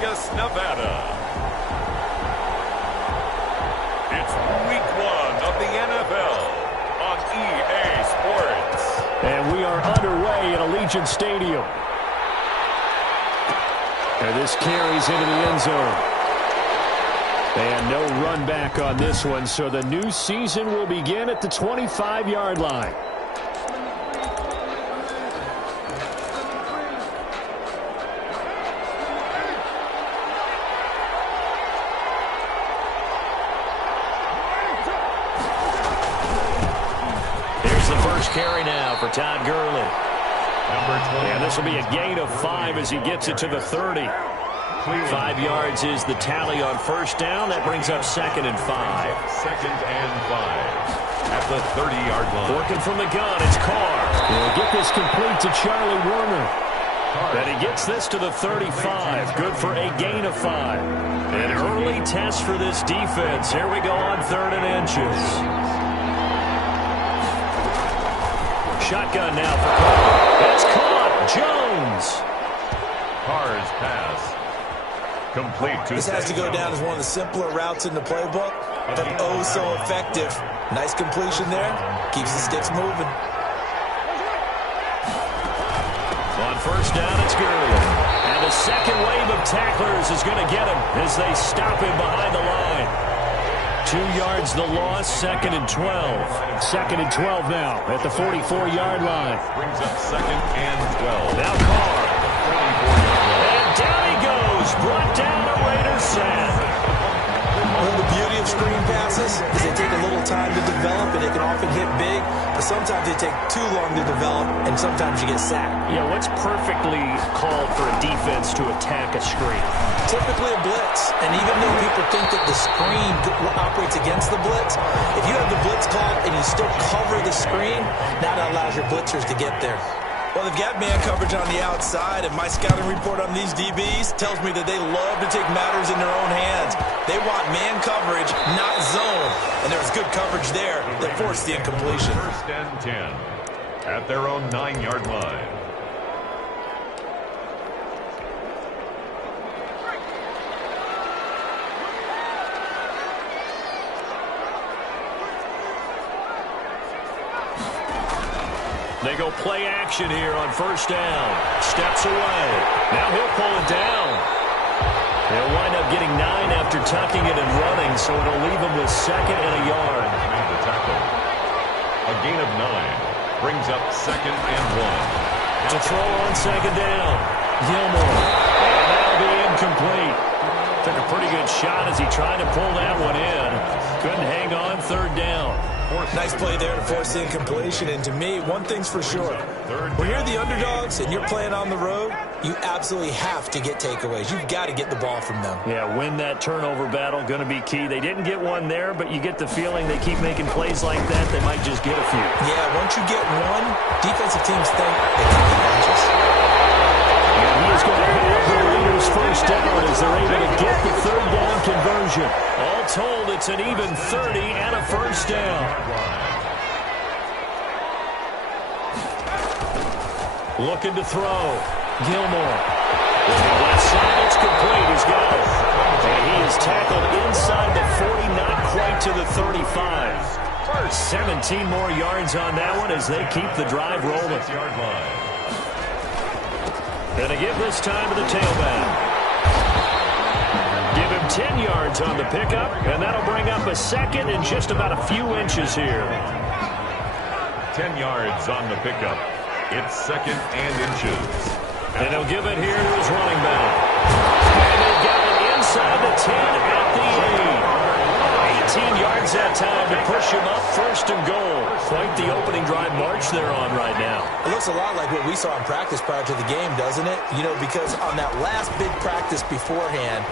Vegas, Nevada. It's week 1 of the NFL on EA Sports. And we are underway at Allegiant Stadium. And this carries into the end zone. And no run back on this one, so the new season will begin at the 25-yard line. Here's the first carry now for Todd Gurley. And this will be a gain of 5 as he gets it to the 30. 5 yards is the tally on first down. That brings up 2nd and 5. 2nd and 5 at the 30-yard line. Working from the gun, it's Carr. He'll get this complete to Charlie Warner. And he gets this to the 35. Good for a gain of 5. An early test for this defense. Here we go on 3rd and inches. Shotgun now for Carr. That's caught. Jones. Carr's pass. Complete to this has to go down as one of the simpler routes in the playbook, but oh so effective. Nice completion there. Keeps the sticks moving. On first down, it's Gurley. And the second wave of tacklers is going to get him as they stop him behind the line. 2 yards the loss, 2nd and 12. 2nd and 12 now at the 44-yard line. Brings up 2nd and 12. Now Carr. And down he goes. Brought down a Raiders sack. Well, the beauty of screen passes is they take a little time to develop, and they can often hit big, but sometimes they take too long to develop, and sometimes you get sacked. Yeah, what's perfectly called for a defense to attack a screen? Typically a blitz, and even though people think that the screen operates against the blitz, if you have the blitz called and you still cover the screen, now that allows your blitzers to get there. Well, they've got man coverage on the outside, and my scouting report on these DBs tells me that they love to take matters in their own hands. They want man coverage, not zone, and there was good coverage there that forced the incompletion. 1st and 10 at their own 9-yard line. They go play action here on first down. Steps away. Now he'll pull it down. He'll wind up getting 9 after tucking it and running, so it'll leave him with 2nd and a yard. Made the tackle. A gain of 9 brings up 2nd and 1. To throw on 2nd down. Gilmore. And that'll be incomplete. Took a pretty good shot as he tried to pull that one in. Couldn't hang on 3rd down. Nice play there to force the incompletion, and to me, one thing's for sure. When you're the underdogs and you're playing on the road, you absolutely have to get takeaways. You've got to get the ball from them. Yeah, win that turnover battle, going to be key. They didn't get one there, but you get the feeling they keep making plays like that, they might just get a few. Yeah, once you get one, defensive teams think they can be anxious. And he is going to have the Raiders first down as they're able to get the 3rd down conversion. All told, it's an even 30 and a first down. Looking to throw. Gilmore. Left side, it's complete. He's got it. And he is tackled inside the 40, not quite to the 35. 17 more yards on that one as they keep the drive rolling. Going to give this time to the tailback. Give him 10 yards on the pickup, and that'll bring up a 2nd and just about a few inches here. 10 yards on the pickup. It's 2nd and inches. And he'll give it here to his running back. And they've got it inside the 10 at the 8. 18 yards that time to push him up 1st and goal. Quite the opening drive march they're on right now. It looks a lot like what we saw in practice prior to the game, doesn't it? You know, because on that last big practice beforehand,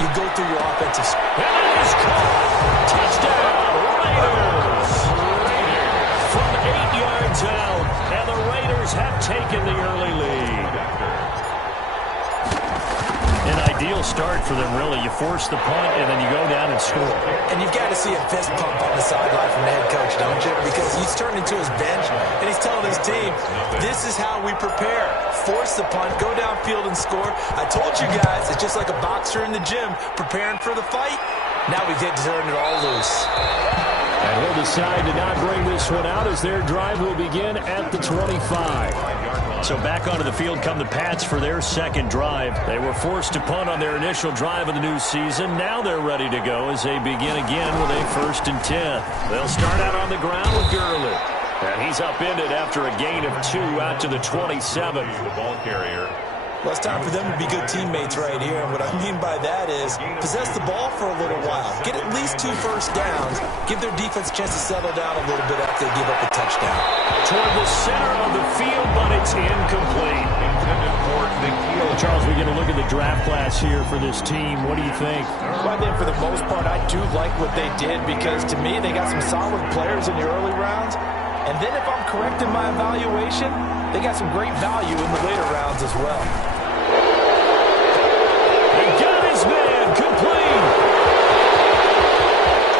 you go through your offensive. And it is caught. Touchdown, Raiders. From 8 yards out, and the Raiders have taken the early lead. And I Ideal start for them, really. You force the punt, and then you go down and score. And you've got to see a fist pump on the sideline from the head coach, don't you? Because he's turned into his bench, and he's telling his team, this is how we prepare. Force the punt, go downfield and score. I told you guys, it's just like a boxer in the gym preparing for the fight. Now we get to turn it all loose. And he'll decide to not bring this one out as their drive will begin at the 25. So back onto the field come the Pats for their second drive. They were forced to punt on their initial drive of the new season. Now they're ready to go as they begin again with a 1st and 10. They'll start out on the ground with Gurley. And he's upended after a gain of 2 out to the 27. The ball carrier. Well, it's time for them to be good teammates right here. And what I mean by that is possess the ball for a little while. Get at least 2 first downs. Give their defense a chance to settle down a little bit after they give up a touchdown. Toward the center of the field, but it's incomplete. Intended for Nikhil. Charles, we get a look at the draft class here for this team. What do you think? Well, I think for the most part, I do like what they did because, to me, they got some solid players in the early rounds. And then if I'm correct in my evaluation, they got some great value in the later rounds as well. He got his man complete.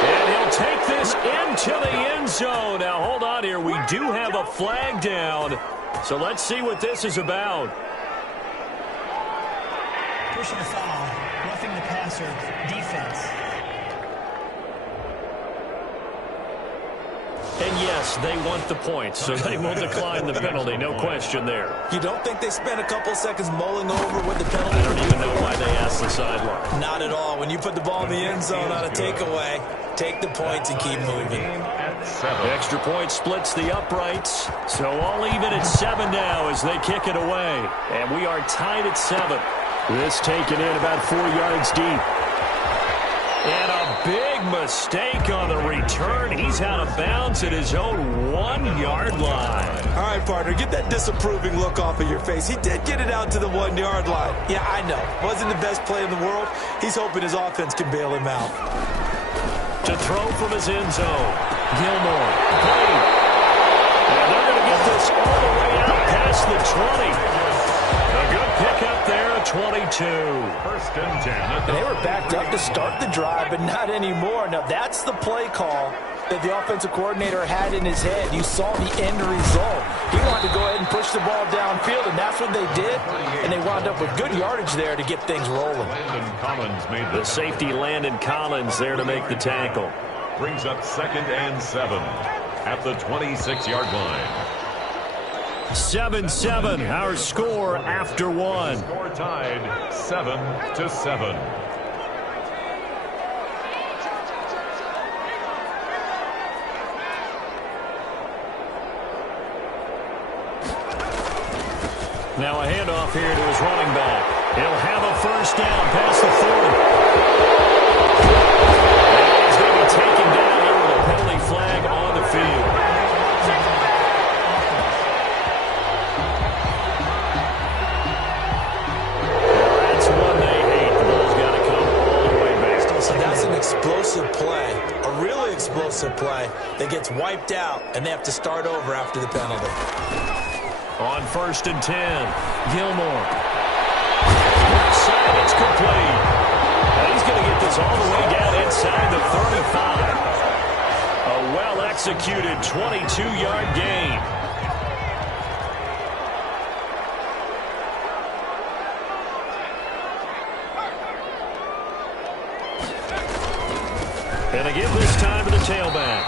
And he'll take this into the end zone. Now, hold on here. We do have a flag down. So let's see what this is about. Pushing a foul, roughing the passer, defense. And yes, they want the points, so they will decline the penalty. No question there. You don't think they spent a couple seconds mulling over what the penalty I don't even know why they asked the sideline. Not at all. When you put the ball in the end zone on a takeaway, take the points and keep moving. The extra point splits the uprights. So all even at 7 now as they kick it away. And we are tied at 7. This taken in about 4 yards deep. And a big mistake on the return. He's out of bounds at his own 1-yard line. All right, partner, get that disapproving look off of your face. He did get it out to the 1-yard line. Yeah, I know. Wasn't the best play in the world. He's hoping his offense can bail him out. To throw from his end zone. Gilmore. Played. And they're going to get this all the way out past the 20. A good pickup there at 22. 1st and 10. And they were backed up to start the drive, but not anymore. Now, that's the play call that the offensive coordinator had in his head. You saw the end result. He wanted to go ahead and push the ball downfield, and that's what they did. And they wound up with good yardage there to get things rolling. Landon Collins made The safety Landon Collins there to make the tackle. brings up 2nd and 7 at the 26-yard line. 7-7, our score after 1. Score tied 7-7. Now a handoff here to his running back. He'll have a first down past the 40. And he's going to be taken down here with a penalty flag on the field. That's one they hate. The ball's got to come all the way back. So that's an explosive play, a really explosive play that gets wiped out, and they have to start over after the penalty. On 1st and 10, Gilmore. Left side, it's complete. And he's going to get this all the way down inside the 35. A well-executed 22-yard gain. And they give this time to the tailback.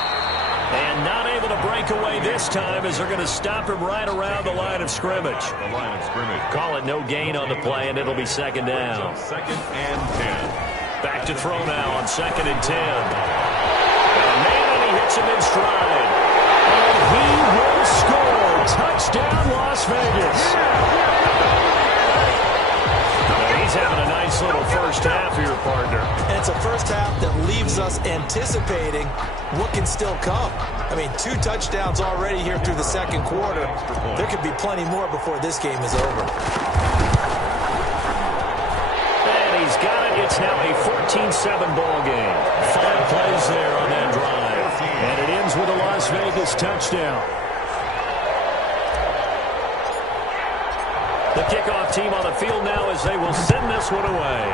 And not able to break away this time as they're going to stop him right around the line of scrimmage. The line of scrimmage. Call it no gain on the play, and it'll be 2nd down. 2nd and 10. Back to throw now on 2nd and 10. And he hits him in stride. And he will score. Touchdown, Las Vegas. He's having a nice little first half here, partner. And it's a first half that leaves us anticipating what can still come. I mean, 2 touchdowns already here through the 2nd quarter. There could be plenty more before this game is over. And he's got it. It's now a 14-7 ball game. 5 plays there on that drive. And it ends with a Las Vegas touchdown. The kickoff team on the field now as they will send this one away.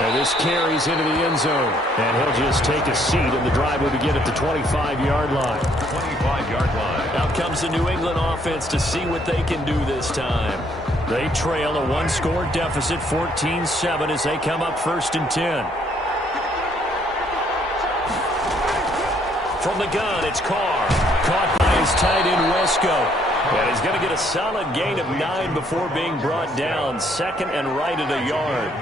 And this carries into the end zone. And he'll just take a seat, and the drive will begin at the 25-yard line. 25-yard line. Out comes the New England offense to see what they can do this time. They trail a one-score deficit, 14-7, as they come up 1st and 10. From the gun, it's Carr. Caught by his tight end, Wesco. And he's going to get a solid gain of 9 before being brought down. 2nd and right at a yard.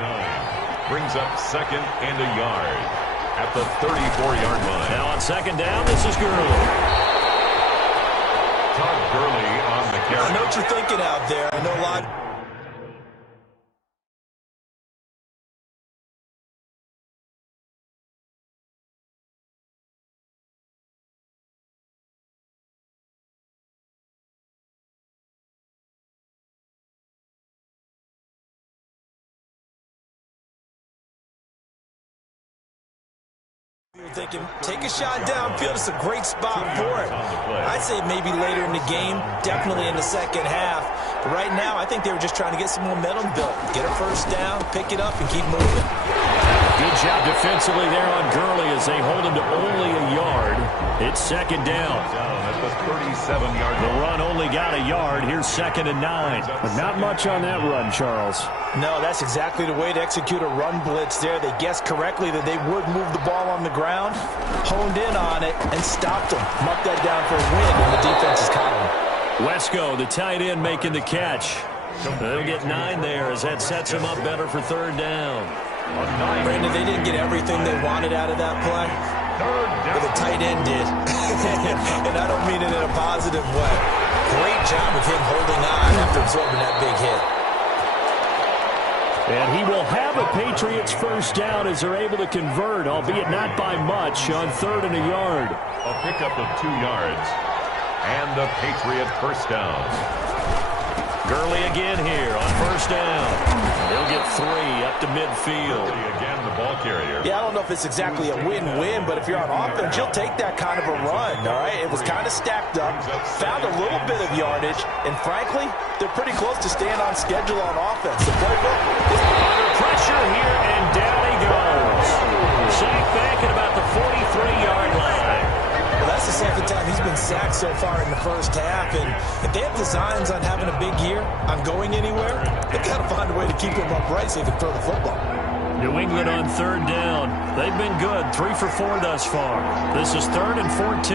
Brings up 2nd and a yard at the 34-yard line. Now on 2nd down, this is Gurley. Todd Gurley on the carry. I know what you're thinking out there. I know a lot. You're thinking, take a shot downfield. It's a great spot for it. I'd say maybe later in the game, definitely in the second half. But right now, I think they were just trying to get some momentum built. Get a first down, pick it up, and keep moving. Good job defensively there on Gurley as they hold him to only a yard. It's 2nd down. At the 37-yard The line. run only got a yard. Here's 2nd and 9. But not much on that run, Charles. No, that's exactly the way to execute a run blitz there. They guessed correctly that they would move the ball on the ground, honed in on it, and stopped them. Marked that down for a win, and the defense is caught him. Wesco, the tight end, making the catch. They'll get 9 there as that sets them up better for 3rd down. Brandon, they didn't get everything they wanted out of that play, but the tight end did. And I don't mean it in a positive way. Great job of him holding on after absorbing that big hit. And he will have a Patriots first down as they're able to convert, albeit not by much, on 3rd and a yard. A pickup of 2 yards. And the Patriot first down. Gurley again here on 1st down. He'll get 3 up to midfield. Again, the ball carrier. Yeah, I don't know if it's exactly a win-win, but if you're on offense, you'll take that kind of a run, all right? It was kind of stacked up, found a little bit of yardage, and frankly, they're pretty close to staying on schedule on offense. The playbook is Under pressure here, and down he goes. Sacked back at about the 43-yard line. Well, that's the 2nd time he's been sacked so far in the first half, and if they have designs on having a big year, on going anywhere, they've got to find a way to keep him upright so he can throw the football. New England on 3rd down. They've been good, 3 for 4 thus far. This is 3rd and 14.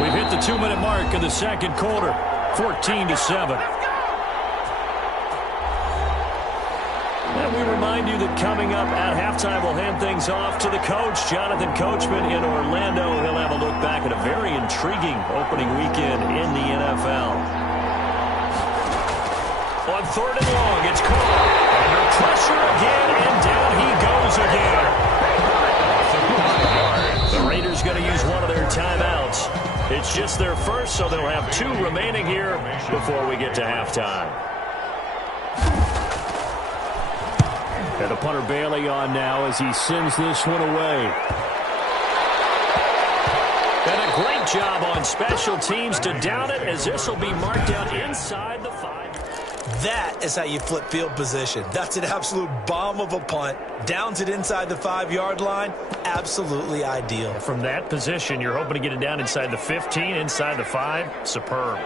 We've hit the 2-minute mark of the 2nd quarter, 14-7. And we remind you that coming up at halftime, we'll hand things off to the coach, Jonathan Coachman in Orlando. He'll have a look back at a very intriguing opening weekend in the NFL. On 3rd and long, it's Carr. Under pressure again, and down he goes again. The Raiders going to use one of their timeouts. It's just their first, so they'll have 2 remaining here before we get to halftime. And the punter Bailey on now as he sends this one away. And a great job on special teams to down it, as this will be marked down inside the 5. That is how you flip field position. That's an absolute bomb of a punt. Downs it inside the 5-yard line. Absolutely ideal. From that position, you're hoping to get it down inside the 15, inside the 5. Superb.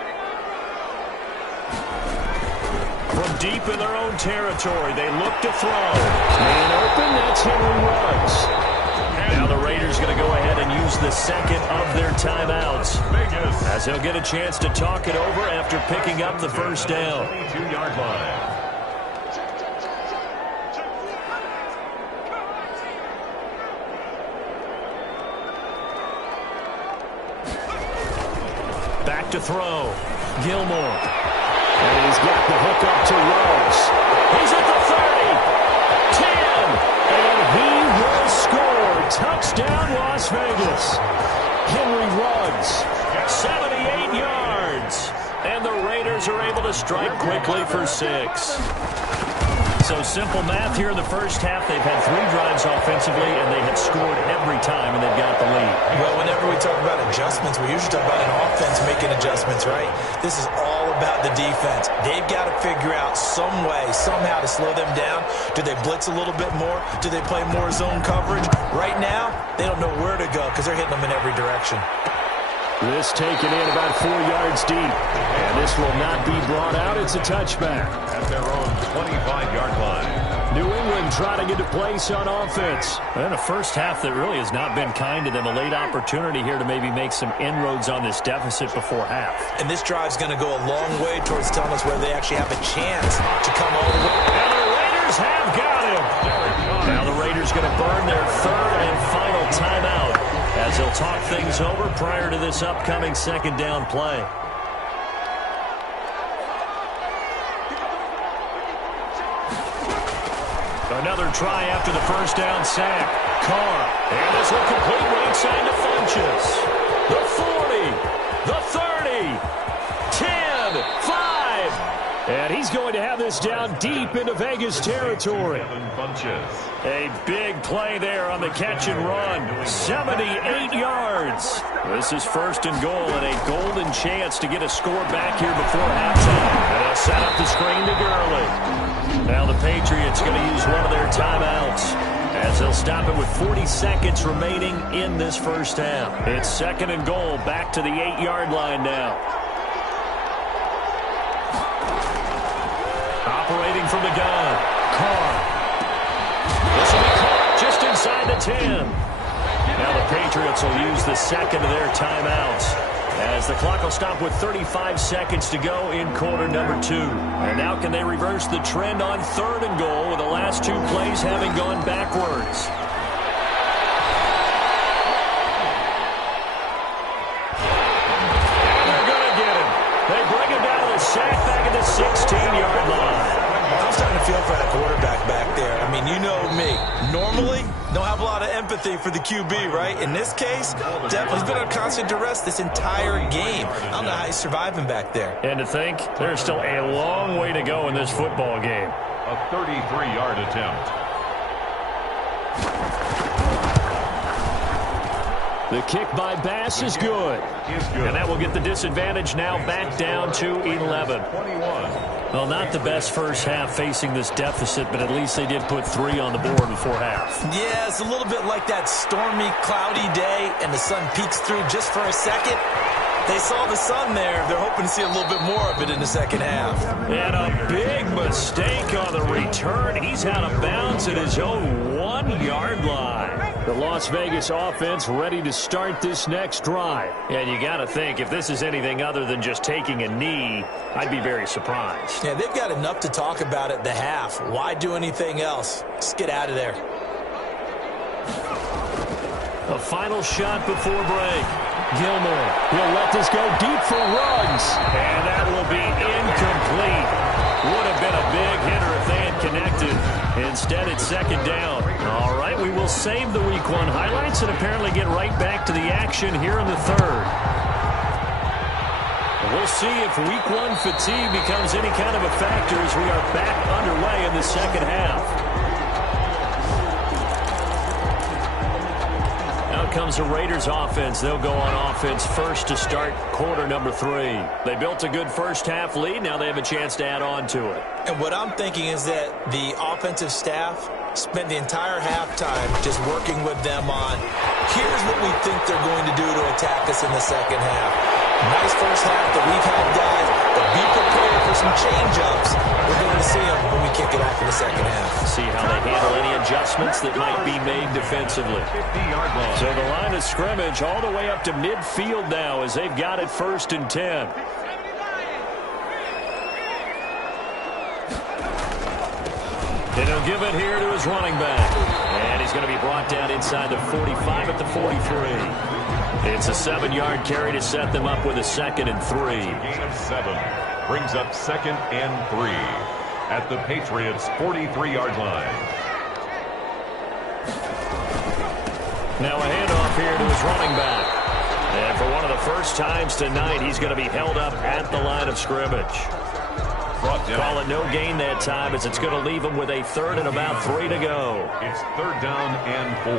From deep in their own territory, they look to throw. And open, that's Henry Ruggs. Now the Raiders going to go ahead and use the 2nd of their timeouts, as they'll get a chance to talk it over after picking up the first down. 2-yard line. Back to throw. Gilmore. And he's got the hook up to Ruggs. He's at the 30, 10, and he will score. Touchdown, Las Vegas. Henry Ruggs, 78 yards. And the Raiders are able to strike quickly for 6. So simple math here in the first half. They've had 3 drives offensively, and they have scored every time, and they've got the lead. Well, whenever we talk about adjustments, we usually talk about an offense making adjustments, right? This is all about the defense. They've got to figure out some way, somehow to slow them down. Do they blitz a little bit more? Do they play more zone coverage? Right now, they don't know where to go because they're hitting them in every direction. This taken in about 4 yards deep. And this will not be brought out. It's a touchback. At their own 25-yard line. New England trying to get a place on offense. And a first half that really has not been kind to them. A late opportunity here to maybe make some inroads on this deficit before half. And this drive's going to go a long way towards telling us whether they actually have a chance to come all the way. And the Raiders have got him. Now the Raiders going to burn their 3rd and final timeout as they'll talk things over prior to this upcoming 2nd down play. Another try after the first down sack. Carr. And this will complete right side to Funchess. The 40. The 30. 10. 5. And he's going to have this down deep into Vegas territory. A big play there on the catch and run. 78 yards. This is 1st and goal and a golden chance to get a score back here before halftime. And they'll set up the screen to Gurley. Now the Patriots going to use one of their timeouts as they'll stop it with 40 seconds remaining in this first half. It's 2nd and goal, back to the 8-yard line now. Operating from the gun. Carr. This will be caught just inside the 10. Now the Patriots will use the 2nd of their timeouts as the clock will stop with 35 seconds to go in quarter number 2. And now can they reverse the trend on 3rd and goal with the last 2 plays having gone backwards? And they're going to get him. They bring him down with a sack back at the 16-yard line. I'm starting to feel for that quarterback back there. I mean, you know me. Normally, don't have a lot of empathy for the QB, right? In this case, definitely he's been under constant duress this entire game. I don't know how he's surviving back there. And to think, there's still a long way to go in this football game. A 33-yard attempt. The kick by Bass is good. And that will get the disadvantage now back down to 11. 21. Well, not the best first half facing this deficit, but at least they did put 3 on the board before half. Yeah, it's a little bit like that stormy, cloudy day, and the sun peeks through just for a second. They saw the sun there. They're hoping to see a little bit more of it in the second half. And a big mistake on the return. He's out of bounds at his own 1-yard line. The Las Vegas offense ready to start this next drive. And you got to think, if this is anything other than just taking a knee, I'd be very surprised. Yeah, they've got enough to talk about at the half. Why do anything else? Just get out of there. A final shot before break. Gilmore, he'll let this go deep for Ruggs. And that will be incomplete. Would have been a big hitter if they had connected. Instead, it's 2nd down. All right, we will save the Week 1 highlights and apparently get right back to the action here in the 3rd. We'll see if Week 1 fatigue becomes any kind of a factor as we are back underway in the 2nd half. Out comes the Raiders offense. They'll go on offense first to start quarter number 3. They built a good first half lead. Now they have a chance to add on to it. And what I'm thinking is that the offensive staff spent the entire halftime just working with them on, here's what we think they're going to do to attack us in the second half. Nice first half that we've had, guys, but be prepared for some change-ups. We're going to see them when we kick it off in the second half. See how they handle any adjustments that might be made defensively. 50-yard line. So the line of scrimmage all the way up to midfield now as they've got it 1st and 10. And he'll give it here to his running back. And he's going to be brought down inside the 45 at the 43. It's a 7-yard carry to set them up with a 2nd and 3. Gain of 7 brings up 2nd and 3 at the Patriots' 43-yard line. Now a handoff here to his running back. And for one of the first times tonight, he's going to be held up at the line of scrimmage. brought down. Call it no gain that time, as it's going to leave them with a third and about 3 to go. It's 3rd down and 4.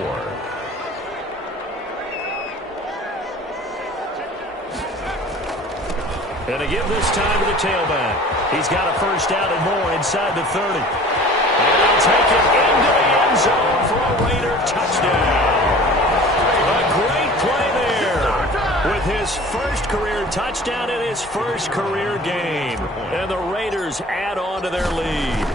And to give this time to the tailback. He's got a first down and more inside the 30. And he'll take it into the end zone for a Raider touchdown. A great play there with his first career touchdown in his first career game. And the Raiders add on to their lead.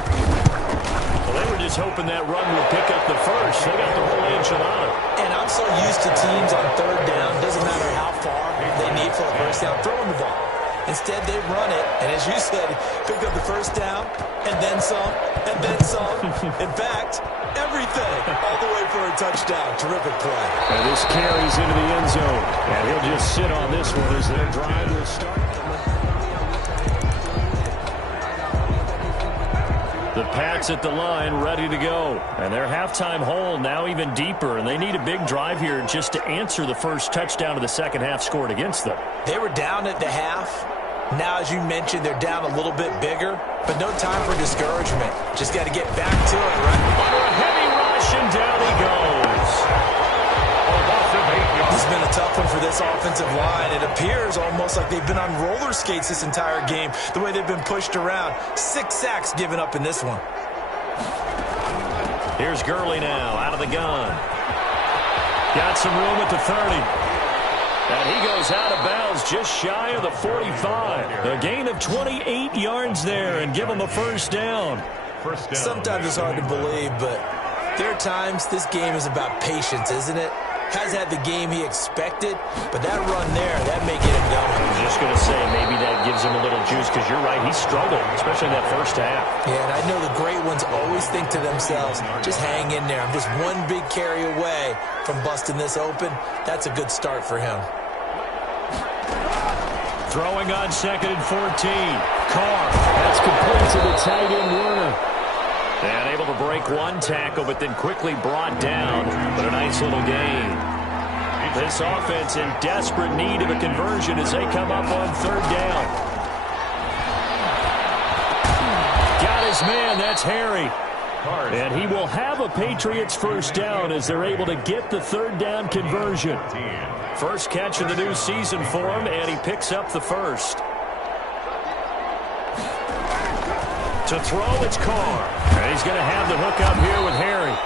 Well, they were just hoping that run would pick up the first. They got the whole enchilada. And I'm so used to teams on 3rd down, doesn't matter how far they need for a first down, throwing the ball. Instead, they run it, and as you said, pick up the first down, and then some, and then some. In fact, everything, all the way for a touchdown. Terrific play. And this carries into the end zone. And he'll just sit on this one as their drive will start. The Pats at the line, ready to go. And their halftime hole now even deeper, and they need a big drive here just to answer the first touchdown of the second half scored against them. They were down at the half. Now, as you mentioned, they're down a little bit bigger, but no time for discouragement. Just got to get back to it, right? Under a heavy rush, and down he goes. This has been a tough one for this offensive line. It appears almost like they've been on roller skates this entire game, the way they've been pushed around. 6 sacks given up in this one. Here's Gurley now, out of the gun. Got some room at the 30. And he goes out of bounds just shy of the 45. A gain of 28 yards there and give him a first down. Sometimes it's hard to believe, but there are times this game is about patience, isn't it? Has had the game he expected, but that run there, that may get him going. I was just going to say, maybe that gives him a little juice, because you're right, he struggled, especially in that first half. Yeah, and I know the great ones always think to themselves, just hang in there. I'm just one big carry away from busting this open. That's a good start for him. Throwing on 2nd and 14. Carr. That's complete to the tight end, Werner. And able to break one tackle, but then quickly brought down. But a nice little gain. This offense in desperate need of a conversion as they come up on 3rd down. Got his man. That's Harry. And he will have a Patriots first down as they're able to get the 3rd down conversion. First catch of the new season for him, and he picks up the first. To throw, it's Carr. And he's going to have the hook up here with Harry.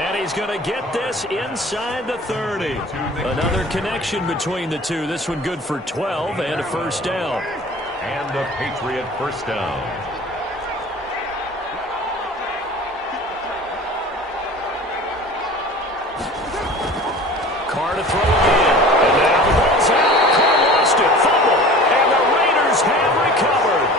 And he's going to get this inside the 30. Another connection between the two. This one good for 12 and a first down. And a Patriot first down. Carr to throw again. And now the ball's out. Carr lost it. Fumble. And the Raiders have recovered.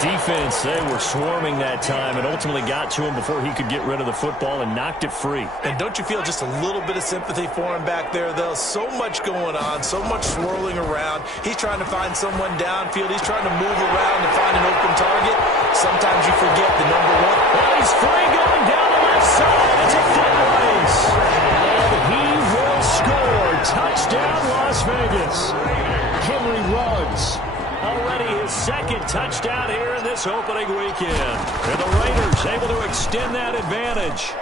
Defense, they were swarming that time and ultimately got to him before he could get rid of the football and knocked it free. And don't you feel just a little bit of sympathy for him back there, though? So much going on, so much swirling around. He's trying to find someone downfield. He's trying to move around to find an open target. Sometimes you forget the number one. Well, he's free going down the left side. It's a foot race. And he will score. Touchdown, Las Vegas. Henry Ruggs. Already his 2nd touchdown here in this opening weekend. And the Raiders able to extend that advantage.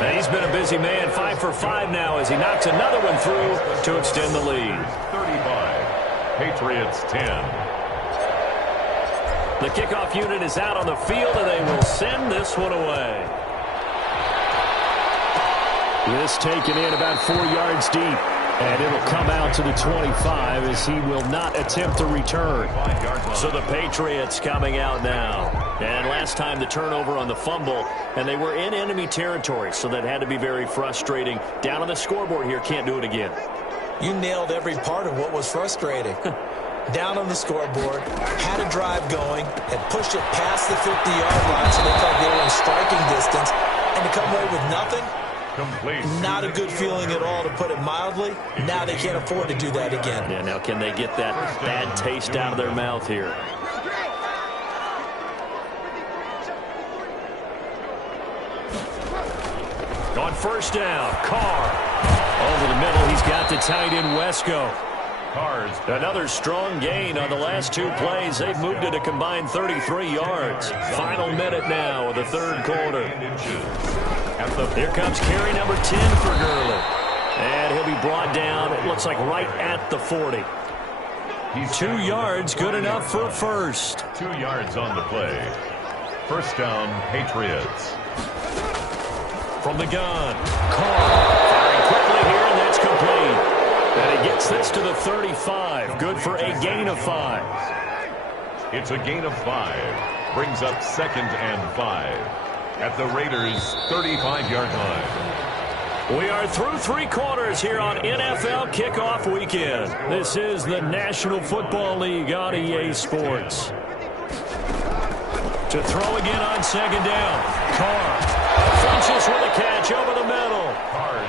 And he's been a busy man, 5 for 5 now as he knocks another one through to extend the lead. 35, Patriots 10. The kickoff unit is out on the field, and they will send this one away. This taken in about 4 yards deep. And it'll come out to the 25 as he will not attempt to return. So the Patriots coming out now. And last time the turnover on the fumble, and they were in enemy territory, so that had to be very frustrating. Down on the scoreboard here, can't do it again. You nailed every part of what was frustrating. Down on the scoreboard, had a drive going, had pushed it past the 50-yard line, so they felt they were in striking distance, and to come away with nothing, not a good feeling at all, to put it mildly. Now they can't afford to do that again. Yeah, now can they get that bad taste out of their mouth here? On first down, Carr. Over the middle, he's got the tight end, Wesco. Another strong gain on the last 2 plays. They've moved it a combined 33 yards. Final minute now of the third quarter. Here comes carry number 10 for Gurley. And he'll be brought down, it looks like right at the 40. 2 yards, good enough for a first. 2 yards on the play. First down, Patriots. From the gun, Carr firing quickly here, and that's complete. And he gets this to the 35. Good for a gain of 5. It's a gain of 5. Brings up 2nd and 5 at the Raiders' 35-yard line. We are through 3 quarters here on NFL Kickoff Weekend. This is the National Football League on EA Sports. To throw again on 2nd down. Carr flinches with a catch over the middle.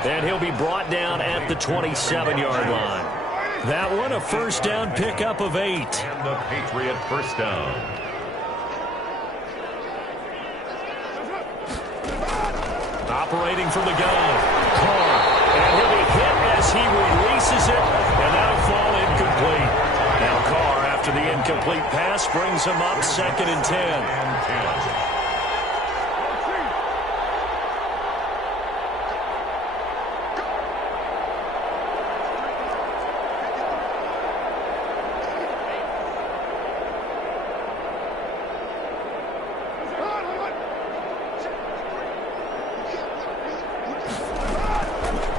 And he'll be brought down at the 27-yard line. That one a first down pickup of 8. And the Patriot first down. Operating from the gun. Carr. And he'll be hit as he releases it. And that'll fall incomplete. Now Carr, after the incomplete pass, brings him up 2nd and 10.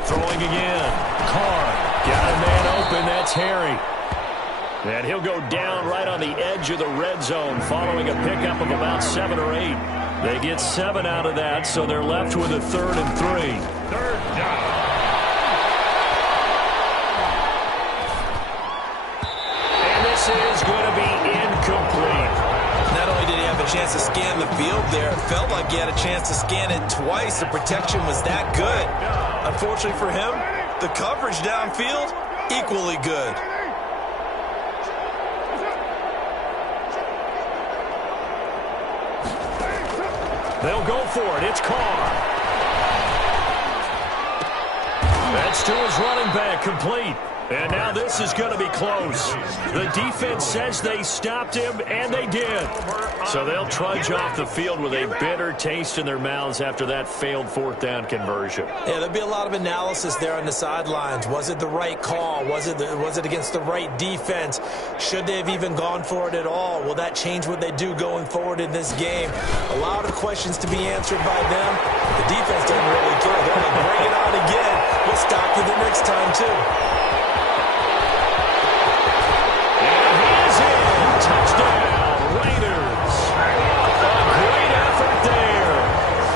Throwing again. Carr got a man open. That's Harry. And he'll go down right on the edge of the red zone following a pickup of about 7 or 8. They get 7 out of that, so they're left with a 3rd and 3. Third down. And this is going to be incomplete. Not only did he have a chance to scan the field there, it felt like he had a chance to scan it twice. The protection was that good. Unfortunately for him, the coverage downfield, equally good. They'll go for it. It's Carr. That's to his running back, complete. And now this is going to be close. The defense says they stopped him, and they did. So they'll trudge off the field with a bitter taste in their mouths after that failed 4th down conversion. Yeah, there'll be a lot of analysis there on the sidelines. Was it the right call? Was it against the right defense? Should they have even gone for it at all? Will that change what they do going forward in this game? A lot of questions to be answered by them. The defense doesn't really care. They're going to bring it on again. We'll stop you the next time, too. Touchdown, Raiders. A great effort there.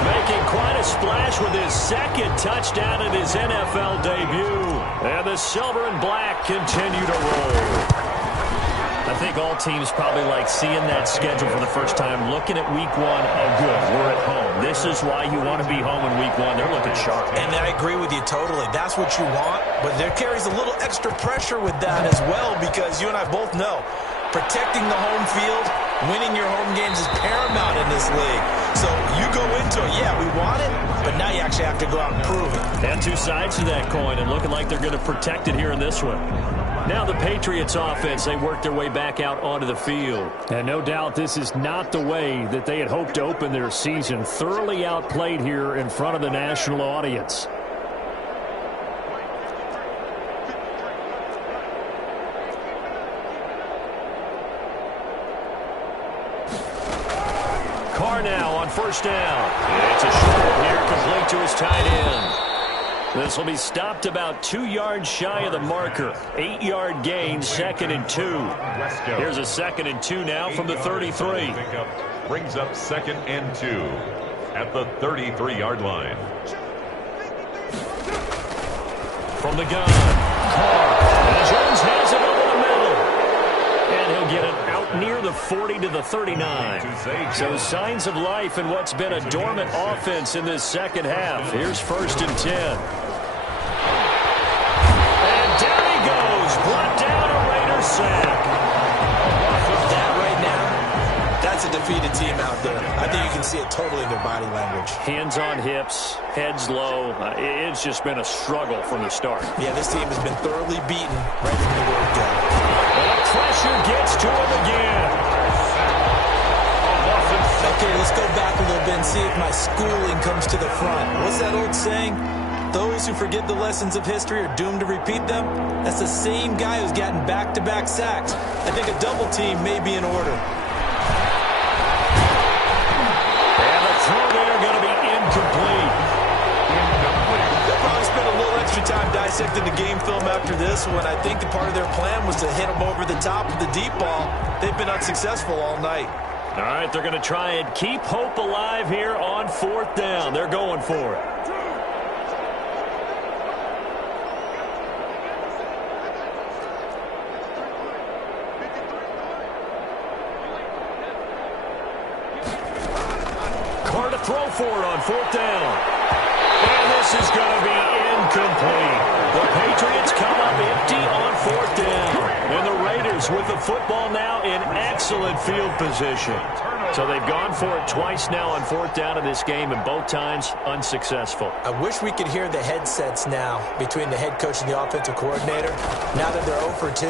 Making quite a splash with his 2nd touchdown in his NFL debut. And the silver and black continue to roll. I think all teams probably like seeing that schedule for the first time, looking at week 1. Oh, good, we're at home. This is why you want to be home in week 1. They're looking sharp. And I agree with you totally. That's what you want. But there carries a little extra pressure with that as well, because you and I both know protecting the home field, winning your home games is paramount in this league. So you go into it, yeah, we want it, but now you actually have to go out and prove it. And 2 sides to that coin, and looking like they're going to protect it here in this one. Now the Patriots offense, they work their way back out onto the field. And no doubt this is not the way that they had hoped to open their season. Thoroughly outplayed here in front of the national audience. Carr now on first down. It's a short here, complete to his tight end. This will be stopped about 2 yards shy of the marker. 8-yard gain, 2nd and 2. Here's a 2nd and 2 now from the 33. Brings up 2nd and 2 at the 33-yard line. From the gun, Carr. And Jones has it over the middle. And he'll get it out near the 40 to the 39. So signs of life in what's been a dormant offense in this second half. Here's 1st and 10. Brought down a Raiders sack. That right now, that's a defeated team out there. I think you can see it totally in their body language. Hands on hips, heads low. It's just been a struggle from the start. Yeah, this team has been thoroughly beaten right from the word go. And the pressure gets to him again. Okay, let's go back a little bit and see if my schooling comes to the front. What's that old saying? Those who forget the lessons of history are doomed to repeat them. That's the same guy who's gotten back-to-back sacks. I think a double team may be in order. And the throw there going to be incomplete. They'll probably spend a little extra time dissecting the game film after this one. I think part of their plan was to hit them over the top of the deep ball. They've been unsuccessful all night. All right, they're going to try and keep hope alive here on 4th down. They're going for it. To throw for it on 4th down. And this is going to be incomplete. The Patriots come up empty on 4th down. And the Raiders with the football now in excellent field position. So they've gone for it twice now on 4th down in this game, and both times unsuccessful. I wish we could hear the headsets now between the head coach and the offensive coordinator. Now that they're 0 for 2,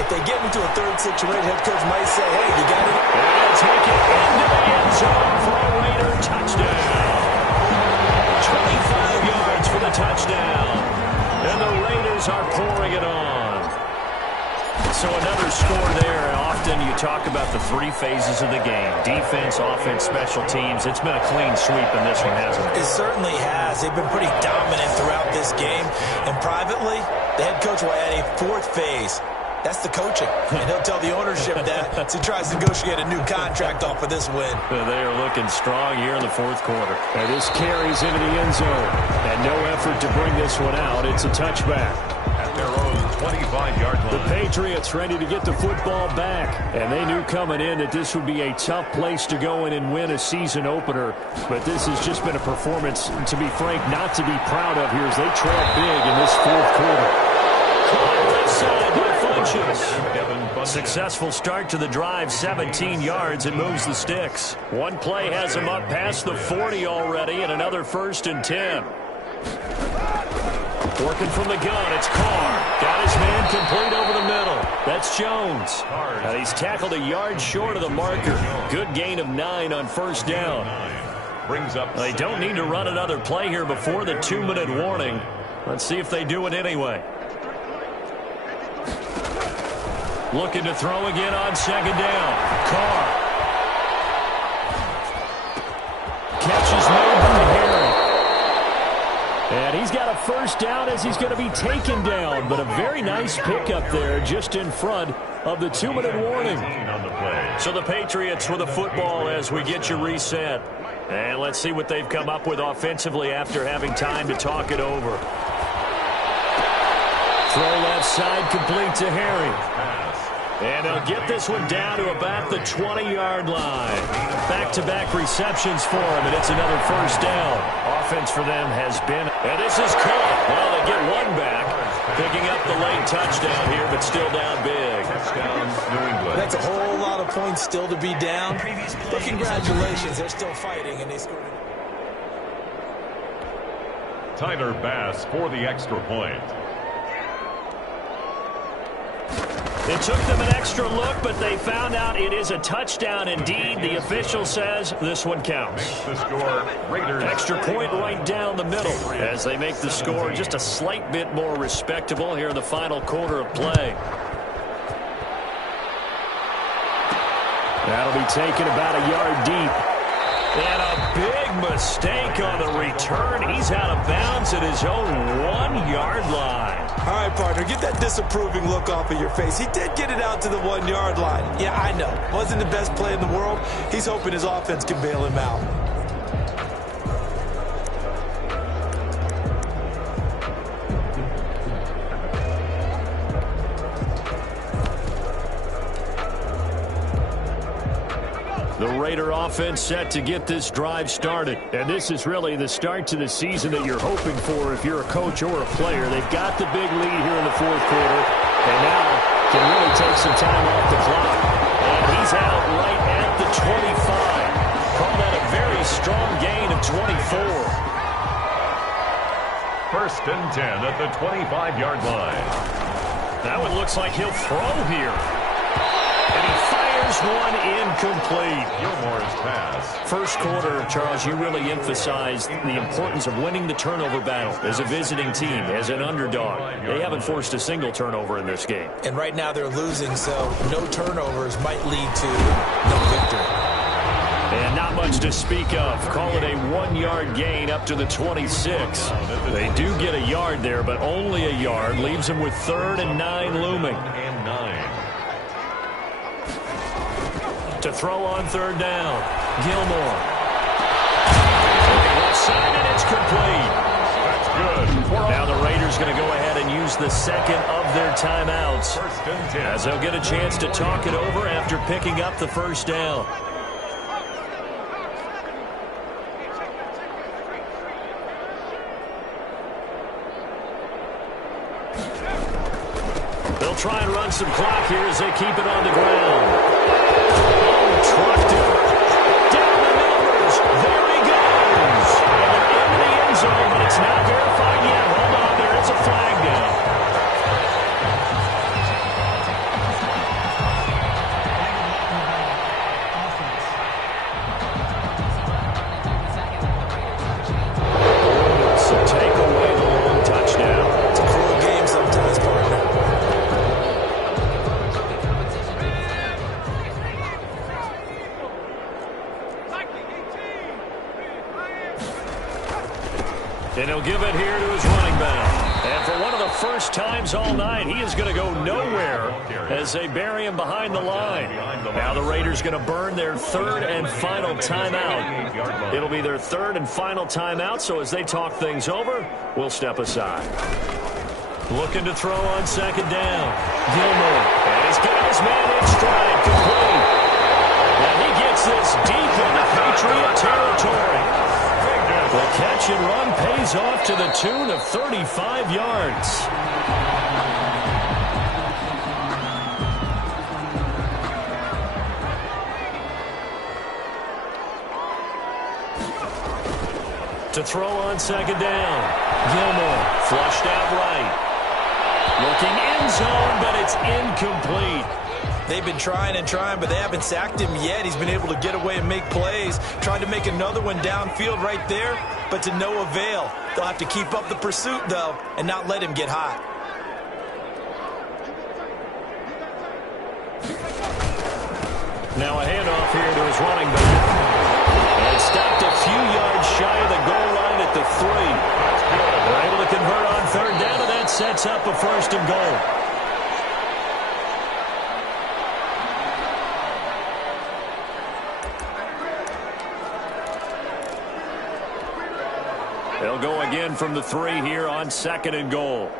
if they get into a third situation, head coach might say, hey, you got it? And take it into the end zone for a Raider touchdown. 25 yards for the touchdown. And the Raiders are pouring it on. So another score there. Often you talk about the 3 phases of the game. Defense, offense, special teams. It's been a clean sweep in this one, hasn't it? It certainly has. They've been pretty dominant throughout this game. And privately, the head coach will add a 4th phase. That's the coaching. And he'll tell the ownership that as he tries to negotiate a new contract off of this win. They are looking strong here in the 4th quarter. And this carries into the end zone. And no effort to bring this one out. It's a touchback. At their own 25-yard line. The Patriots ready to get the football back. And they knew coming in that this would be a tough place to go in and win a season opener. But this has just been a performance, to be frank, not to be proud of here as they trail big in this 4th quarter. Left side by Funches. Successful start to the drive, 17 yards, and moves the sticks. One play has him up past the 40 already, and another 1st and 10. Working from the gun, it's Carr. Got his man complete over the middle. That's Jones. He's tackled a yard short of the marker. Good gain of 9 on 1st down. Brings up. They don't need to run another play here before the 2-minute warning. Let's see if they do it anyway. Looking to throw again on 2nd down. Carr. Catches made by Harry. And he's got a 1st down as he's going to be taken down. But a very nice pickup there just in front of the 2-minute warning. So the Patriots with the football as we get you reset. And let's see what they've come up with offensively after having time to talk it over. Throw left side complete to Harry. And they'll get this one down to about the 20-yard line. Back-to-back receptions for him, and it's another 1st down. Offense for them has been, and this is caught. Well, they get one back, picking up the late touchdown here, but still down big. Touchdown, New England. That's a whole lot of points still to be down. But congratulations, they're still fighting, and they scored. Tyler Bass for the extra point. It took them an extra look, but they found out it is a touchdown indeed. The official says this one counts. The score, Raiders. Extra point right down the middle as they make the score just a slight bit more respectable here in the final quarter of play. That'll be taken about a yard deep. And a big mistake on the return. He's out of bounds at his own 1-yard line. All right, partner, get that disapproving look off of your face. He did get it out to the 1-yard line. Yeah, I know. Wasn't the best play in the world. He's hoping his offense can bail him out. The Raider offense set to get this drive started. And this is really the start to the season that you're hoping for if you're a coach or a player. They've got the big lead here in the 4th quarter. And now can really take some time off the clock. And he's out right at the 25. Call that a very strong gain of 24. 1st and 10 at the 25-yard line. That one looks like he'll throw here. And he fires one incomplete. Gilmore's pass. First quarter, Charles, you really emphasized the importance of winning the turnover battle as a visiting team, as an underdog. They haven't forced a single turnover in this game. And right now they're losing, so no turnovers might lead to no victory. And not much to speak of. Call it a 1-yard gain up to the 26. They do get a yard there, but only a yard. Leaves them with 3rd and 9 looming. And 9. To throw on 3rd down. Gilmore. Left side, and it's complete. That's good. Now the Raiders going to go ahead and use the second of their timeouts, 1st and 10. as they'll get a chance to talk it over after picking up the 1st down. They'll try and run some clock here as they keep it on the ground. Trucked him. Down the numbers. There he goes. And they're into the end zone, but it's not verified yet. Hold on, there is a flag down. So take away the long touchdown. It's a cruel game sometimes, partner. And he'll give it here to his running back. And for one of the first times all night, he is going to go nowhere as they bury him behind the line. Now the Raiders going to burn their 3rd and final timeout. It'll be their 3rd and final timeout, so as they talk things over, we'll step aside. Looking to throw on 2nd down. Gilmore. And he's got his man in stride, complete. And he gets this deep into Patriot territory. The catch and run pays off to the tune of 35 yards. To throw on 2nd down. Gilmore flushed out right. Looking end zone, but it's incomplete. They've been trying and trying, but they haven't sacked him yet. He's been able to get away and make plays. Tried to make another one downfield right there, but to no avail. They'll have to keep up the pursuit, though, and not let him get hot. Now a handoff here to his running back. And stopped a few yards shy of the goal line at the 3. They're able to convert on 3rd down, and that sets up a 1st and goal. They'll go again from the 3 here on 2nd and goal.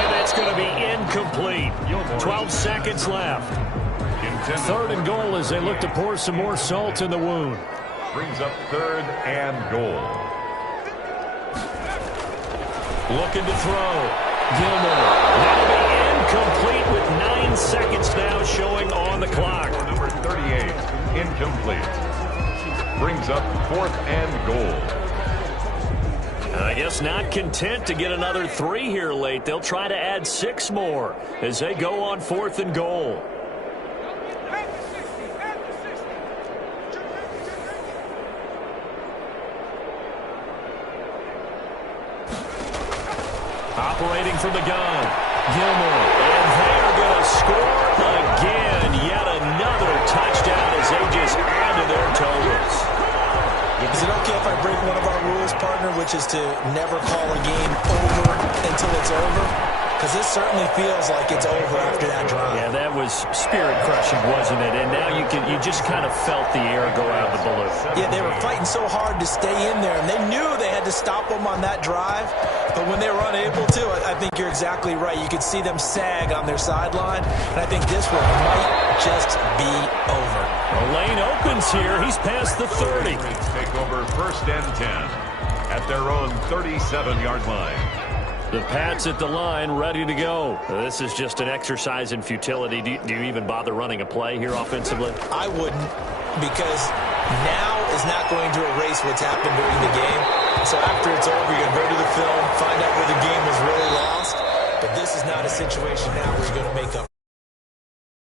And it's going to be incomplete. 12 seconds left. 3rd and goal as they look to pour some more salt in the wound. Brings up 3rd and goal. Looking to throw. Gilmore. That'll be incomplete with 9 seconds now showing on the clock. Number 38, incomplete. Brings up 4th and goal. I guess not content to get another 3 here late. They'll try to add 6 more as they go on 4th and goal. Operating from the gun. Gilmore. And they're going to score again. Yet another touchdown as they just add to their totals. Is it okay if I break one of our rules, partner, which is to never call a game over until it's over? Because this certainly feels like it's over after that drive. Yeah, that was was spirit-crushing, wasn't it? And now you just kind of felt the air go out of the balloon. Yeah, they were fighting so hard to stay in there, and they knew they had to stop them on that drive. But when they were unable to, I think you're exactly right. You could see them sag on their sideline, and I think this one might just be over. The lane opens here. He's past the 30. Take over 1st and 10 at their own 37-yard line. The Pats at the line, ready to go. This is just an exercise in futility. Do you even bother running a play here offensively? I wouldn't, because now is not going to erase what's happened during the game. So after it's over, you're going to go to the film, find out where the game was really lost. But this is not a situation now where you're going to make up